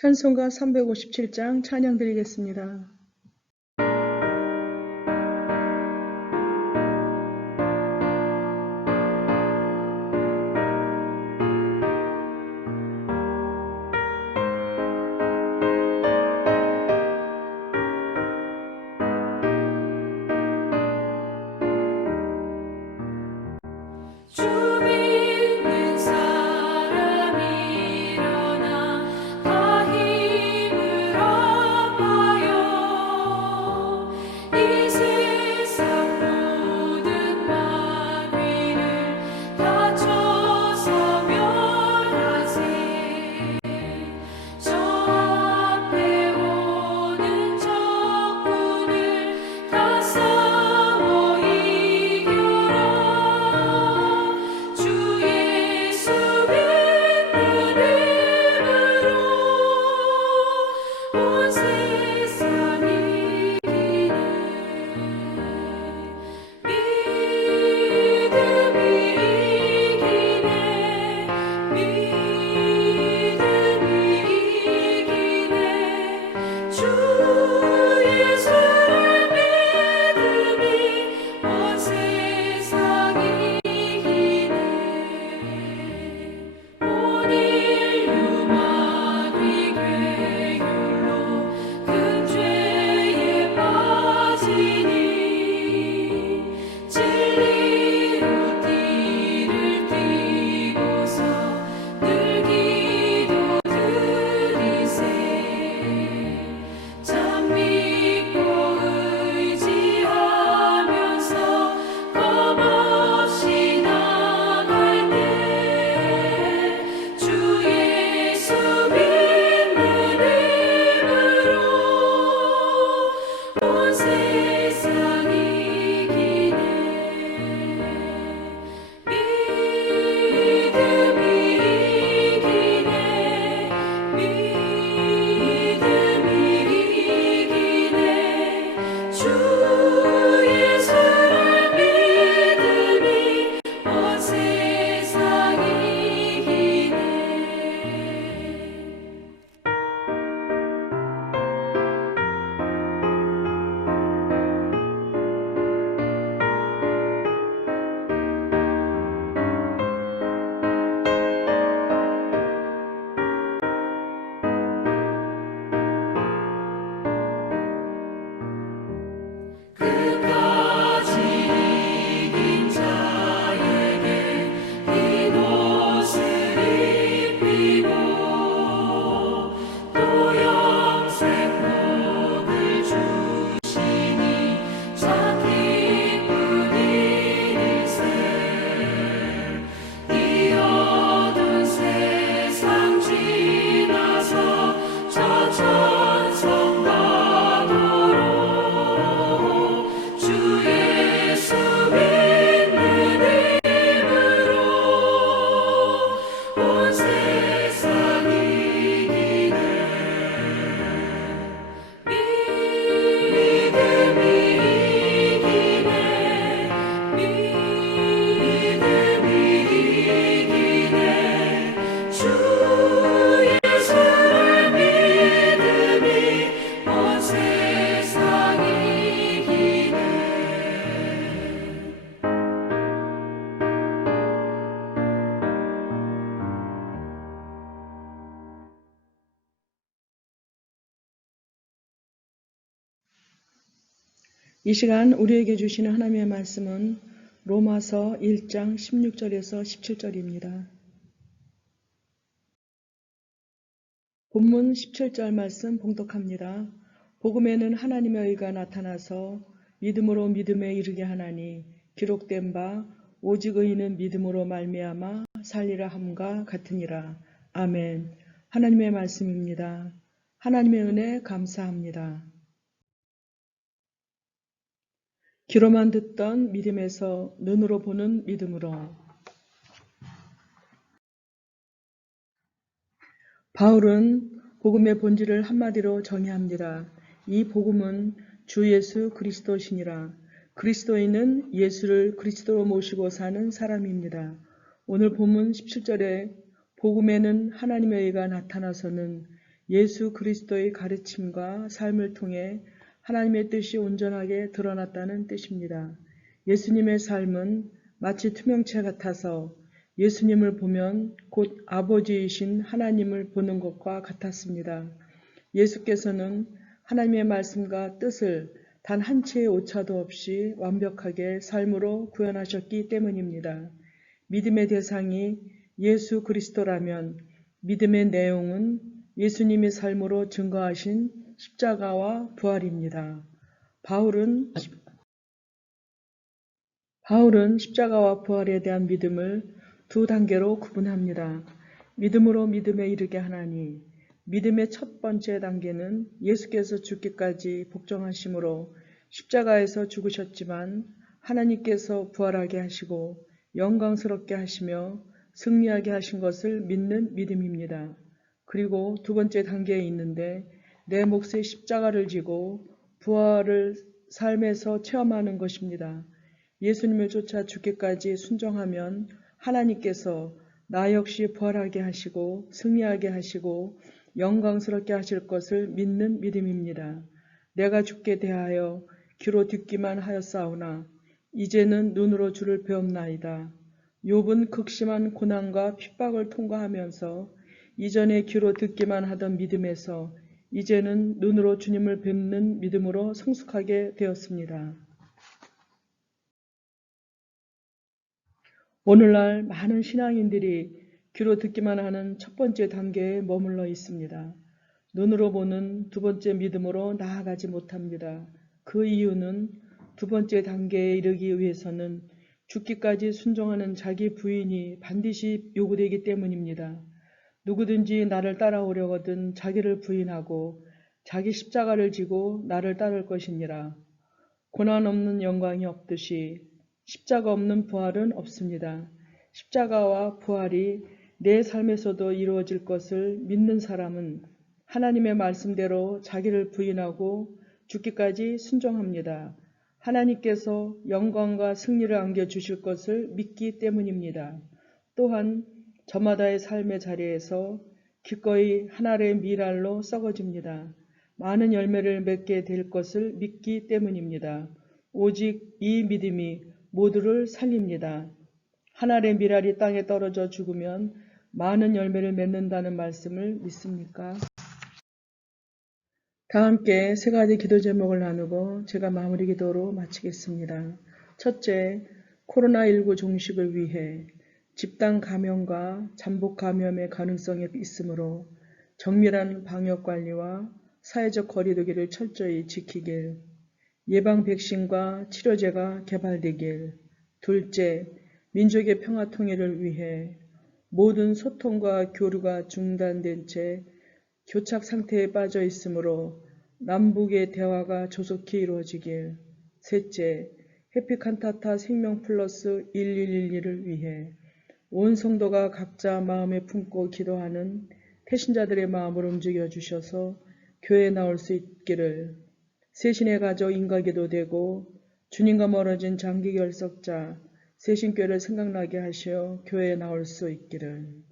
찬송가 357장 찬양 드리겠습니다. 이 시간 우리에게 주시는 하나님의 말씀은 로마서 1장 16절에서 17절입니다. 본문 17절 말씀 봉독합니다. 복음에는 하나님의 의가 나타나서 믿음으로 믿음에 이르게 하나니 기록된 바 오직 의인은 믿음으로 말미암아 살리라 함과 같으니라. 아멘. 하나님의 말씀입니다. 하나님의 은혜 감사합니다. 귀로만 듣던 믿음에서 눈으로 보는 믿음으로. 바울은 복음의 본질을 한마디로 정의합니다. 이 복음은 주 예수 그리스도시니라. 그리스도인은 예수를 그리스도로 모시고 사는 사람입니다. 오늘 본문 17절에 복음에는 하나님의 의가 나타나서는 예수 그리스도의 가르침과 삶을 통해 하나님의 뜻이 온전하게 드러났다는 뜻입니다. 예수님의 삶은 마치 투명체 같아서 예수님을 보면 곧 아버지이신 하나님을 보는 것과 같았습니다. 예수께서는 하나님의 말씀과 뜻을 단 한 채의 오차도 없이 완벽하게 삶으로 구현하셨기 때문입니다. 믿음의 대상이 예수 그리스도라면 믿음의 내용은 예수님의 삶으로 증거하신 십자가와 부활입니다. 바울은 십자가와 부활에 대한 믿음을 두 단계로 구분합니다. 믿음으로 믿음에 이르게 하나니, 믿음의 첫 번째 단계는 예수께서 죽기까지 복종하심으로 십자가에서 죽으셨지만 하나님께서 부활하게 하시고 영광스럽게 하시며 승리하게 하신 것을 믿는 믿음입니다. 그리고 두 번째 단계에 있는데 내 몫의 십자가를 지고 부활을 삶에서 체험하는 것입니다. 예수님을 쫓아 죽기까지 순종하면 하나님께서 나 역시 부활하게 하시고 승리하게 하시고 영광스럽게 하실 것을 믿는 믿음입니다. 내가 죽게 대하여 귀로 듣기만 하였사오나 이제는 눈으로 주를 배움나이다. 욥은 극심한 고난과 핍박을 통과하면서 이전에 귀로 듣기만 하던 믿음에서 이제는 눈으로 주님을 뵙는 믿음으로 성숙하게 되었습니다. 오늘날 많은 신앙인들이 귀로 듣기만 하는 첫 번째 단계에 머물러 있습니다. 눈으로 보는 두 번째 믿음으로 나아가지 못합니다. 그 이유는 두 번째 단계에 이르기 위해서는 죽기까지 순종하는 자기 부인이 반드시 요구되기 때문입니다. 누구든지 나를 따라오려거든 자기를 부인하고 자기 십자가를 지고 나를 따를 것이니라. 고난 없는 영광이 없듯이 십자가 없는 부활은 없습니다. 십자가와 부활이 내 삶에서도 이루어질 것을 믿는 사람은 하나님의 말씀대로 자기를 부인하고 죽기까지 순종합니다. 하나님께서 영광과 승리를 안겨주실 것을 믿기 때문입니다. 또한 저마다의 삶의 자리에서 기꺼이 하나의 미랄로 썩어집니다. 많은 열매를 맺게 될 것을 믿기 때문입니다. 오직 이 믿음이 모두를 살립니다. 하나의 미랄이 땅에 떨어져 죽으면 많은 열매를 맺는다는 말씀을 믿습니까? 다 함께 세 가지 기도 제목을 나누고 제가 마무리 기도로 마치겠습니다. 첫째, 코로나19 종식을 위해 집단 감염과 잠복 감염의 가능성이 있으므로 정밀한 방역 관리와 사회적 거리두기를 철저히 지키길, 예방 백신과 치료제가 개발되길. 둘째, 민족의 평화 통일을 위해 모든 소통과 교류가 중단된 채 교착 상태에 빠져 있으므로 남북의 대화가 조속히 이루어지길. 셋째, 해피칸타타 생명 플러스 1112를 위해 온 성도가 각자 마음에 품고 기도하는 태신자들의 마음을 움직여 주셔서 교회에 나올 수 있기를. 세신의 가족 인가기도 되고 주님과 멀어진 장기결석자 세신교회를 생각나게 하시어 교회에 나올 수 있기를.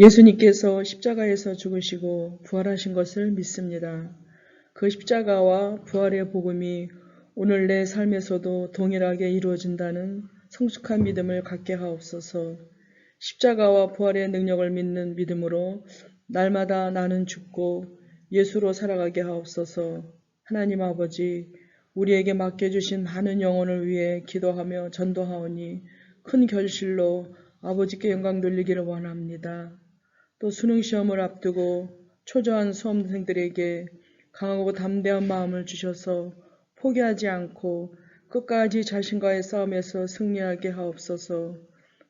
예수님께서 십자가에서 죽으시고 부활하신 것을 믿습니다. 그 십자가와 부활의 복음이 오늘 내 삶에서도 동일하게 이루어진다는 성숙한 믿음을 갖게 하옵소서. 십자가와 부활의 능력을 믿는 믿음으로 날마다 나는 죽고 예수로 살아가게 하옵소서. 하나님 아버지, 우리에게 맡겨주신 많은 영혼을 위해 기도하며 전도하오니 큰 결실로 아버지께 영광 돌리기를 원합니다. 또 수능시험을 앞두고 초조한 수험생들에게 강하고 담대한 마음을 주셔서 포기하지 않고 끝까지 자신과의 싸움에서 승리하게 하옵소서.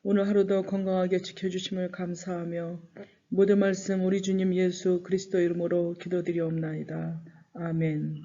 오늘 하루도 건강하게 지켜주심을 감사하며 모든 말씀 우리 주님 예수 그리스도 이름으로 기도드리옵나이다. 아멘.